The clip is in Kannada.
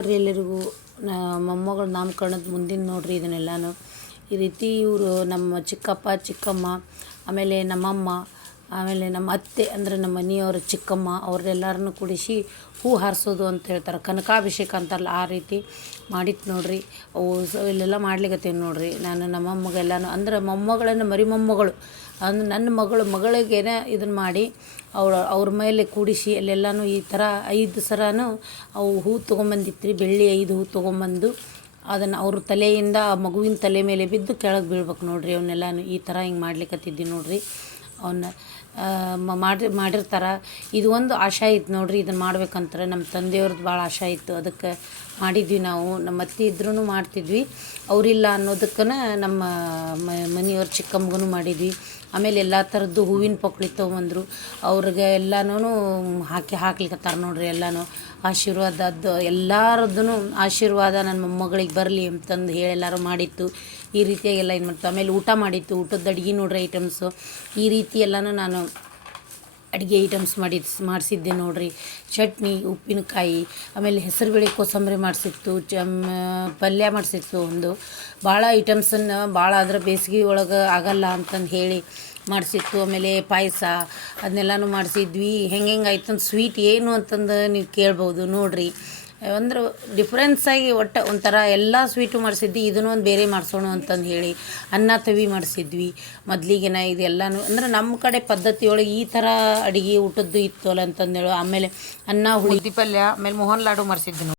ನೋಡ್ರಿ ಎಲ್ಲರಿಗೂ ಮೊಮ್ಮಗಳ ನಾಮಕರಣದ ಮುಂದಿನ ನೋಡ್ರಿ ಇದನ್ನೆಲ್ಲಾನು ಈ ರೀತಿ ಇವರು ನಮ್ಮ ಚಿಕ್ಕಪ್ಪ ಚಿಕ್ಕಮ್ಮ ಆಮೇಲೆ ನಮ್ಮಮ್ಮ ಆಮೇಲೆ ನಮ್ಮ ಅತ್ತೆ ಅಂದರೆ ನಮ್ಮ ಮನೆಯವ್ರ ಚಿಕ್ಕಮ್ಮ ಅವ್ರನ್ನೆಲ್ಲರನ್ನು ಕೂಡಿಸಿ ಹೂ ಹಾರಿಸೋದು ಅಂತ ಹೇಳ್ತಾರೆ, ಕನಕಾಭಿಷೇಕ ಅಂತಾರಲ್ಲ ಆ ರೀತಿ ಮಾಡಿತ್ತು ನೋಡ್ರಿ. ಅವು ಇಲ್ಲೆಲ್ಲ ಮಾಡ್ಲಿಕತ್ತೀವಿ ನೋಡ್ರಿ. ನಾನು ನಮ್ಮಮ್ಮಗೆಲ್ಲಾನು ಅಂದ್ರೆ ಮೊಮ್ಮಗಳನ್ನು ಮರಿ ಮೊಮ್ಮಗಳು ಅಂದ್ರೆ ನನ್ನ ಮಗಳಿಗೇನೆ ಇದನ್ನು ಮಾಡಿ ಅವ್ರ ಮೇಲೆ ಕೂಡಿಸಿ ಅಲ್ಲೆಲ್ಲನೂ ಈ ಥರ 5 ಸರನೂ ಅವು ಹೂ ತೊಗೊಂಬಂದಿತ್ತು ಬೆಳ್ಳಿ 5 ಹೂ ತೊಗೊಂಬಂದು ಅದನ್ನು ಅವ್ರ ತಲೆಯಿಂದ ಮಗುವಿನ ತಲೆ ಮೇಲೆ ಬಿದ್ದು ಕೆಳಗೆ ಬೀಳ್ಬೇಕು ನೋಡ್ರಿ. ಅವನ್ನೆಲ್ಲನೂ ಈ ಥರ ಹಿಂಗೆ ಮಾಡ್ಲಿಕತ್ತಿದ್ವಿ ನೋಡ್ರಿ. ಅವನ್ನ ಮಾಡಿರ್ತಾರೆ. ಇದು ಒಂದು ಆಶೆ ಇತ್ತು ನೋಡ್ರಿ, ಇದನ್ನು ಮಾಡ್ಬೇಕಂತಾರೆ ನಮ್ಮ ತಂದೆಯವ್ರದ್ದು ಭಾಳ ಆಶೆ ಇತ್ತು. ಅದಕ್ಕೆ ಮಾಡಿದ್ವಿ ನಾವು. ನಮ್ಮ ಅತ್ತೆ ಇದ್ರೂ ಮಾಡ್ತಿದ್ವಿ, ಅವರಿಲ್ಲ ಅನ್ನೋದಕ್ಕೆ ನಮ್ಮ ಮನೆಯವ್ರ ಚಿಕ್ಕಮ್ಮಗೂ ಮಾಡಿದ್ವಿ. ಆಮೇಲೆ ಎಲ್ಲ ಥರದ್ದು ಹೂವಿನ ಪೊಕ್ಳಿ ತೊಗೊಂಬಂದರು. ಅವ್ರಿಗೆ ಎಲ್ಲನೂ ಹಾಕ್ಲಿಕ್ಕತ್ತಾರೆ ನೋಡ್ರಿ. ಎಲ್ಲನೂ ಆಶೀರ್ವಾದದ್ದು ಎಲ್ಲರದ್ದೂ ಆಶೀರ್ವಾದ ನನ್ನ ಮೊಮ್ಮಗಳಿಗೆ ಬರಲಿ ಅಂತಂದು ಹೇಳಿ ಎಲ್ಲರೂ ಮಾಡಿತ್ತು. ಈ ರೀತಿಯಾಗಿ ಎಲ್ಲ ಇದು ಮಾಡ್ತು. ಆಮೇಲೆ ಊಟ ಮಾಡಿತ್ತು, ಊಟದ ಅಡುಗೆ ನೋಡ್ರಿ ಐಟಮ್ಸು ಈ ರೀತಿ ಎಲ್ಲನೂ ನಾನು ಅಡುಗೆ ಐಟಮ್ಸ್ ಮಾಡಿಸಿದ್ದೆ ನೋಡ್ರಿ. ಚಟ್ನಿ, ಉಪ್ಪಿನಕಾಯಿ, ಆಮೇಲೆ ಹೆಸರುಬೇಳೆ ಕೋಸಂಬರಿ ಮಾಡಿಸಿತ್ತು, ಪಲ್ಯ ಮಾಡಿಸಿತ್ತು. ಒಂದು ಭಾಳ ಐಟಮ್ಸನ್ನು ಭಾಳ ಅಂದ್ರೆ ಬೇಸಿಗೆ ಒಳಗೆ ಆಗಲ್ಲ ಅಂತಂದು ಹೇಳಿ ಮಾಡಿಸಿತ್ತು. ಆಮೇಲೆ ಪಾಯಸ ಅದನ್ನೆಲ್ಲನೂ ಮಾಡಿಸಿದ್ವಿ. ಹೆಂಗೆ ಆಯ್ತಂದು ಸ್ವೀಟ್ ಏನು ಅಂತಂದು ನೀವು ಕೇಳ್ಬೋದು ನೋಡ್ರಿ. ಅಂದ್ರೆ ಡಿಫ್ರೆನ್ಸಾಗಿ ಒಟ್ಟು ಒಂಥರ ಎಲ್ಲ ಸ್ವೀಟು ಮಾಡಿಸಿದ್ವಿ. ಇದನ್ನೂ ಒಂದು ಬೇರೆ ಮಾಡಿಸೋಣ ಅಂತಂದು ಹೇಳಿ ಅನ್ನ ತವಿ ಮಾಡಿಸಿದ್ವಿ ಮೊದಲಿಗೆನ. ಇದೆಲ್ಲನೂ ಅಂದ್ರೆ ನಮ್ಮ ಕಡೆ ಪದ್ಧತಿಯೊಳಗೆ ಈ ಥರ ಅಡುಗೆ ಊಟದ್ದು ಇತ್ತು ಅಲ್ಲ ಅಂತಂದೇಳಿ. ಆಮೇಲೆ ಅನ್ನ ಹುಳಿ ಪಲ್ಯ, ಆಮೇಲೆ ಮೋಹನ್ ಲಾಡು ಮಾಡಿಸಿದ್ವಿ.